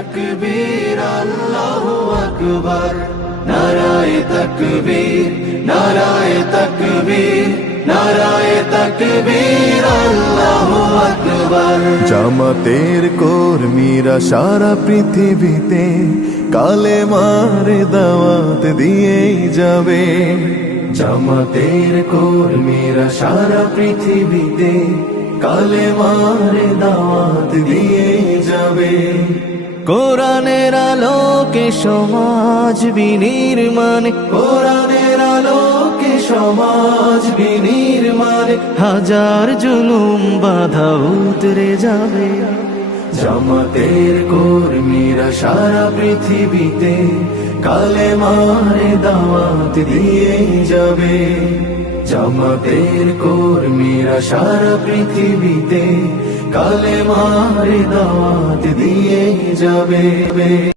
তাকবীর আল্লাহু আকবার, নারায়ে তাকবীর, নারায়ে তাকবীর, নারায়ে তাকবীর আল্লাহু আকবার। জামাতের কর্মীরা সারা পৃথিবীতে কালেমার দাওয়াত দিয়েই যাবে। জামাতের কর্মীরা সারা পৃথিবীতে কালেমার দাওয়াত দিয়ে যাবে। কোরআনের আলোকে সমাজ বিনির্মাণ, কোরআনের আলোকে সমাজ বিনির্মাণ, হাজার জুলুম বাধা উতরে যাবে। জামাতের কর্মীরা সারা পৃথিবীতে কালেমার দাওয়াত দিয়ে যাবে। জামাতের কর্মীরা সারা পৃথিবীতে কালেমার দাওয়াত দিয়ে যাবে।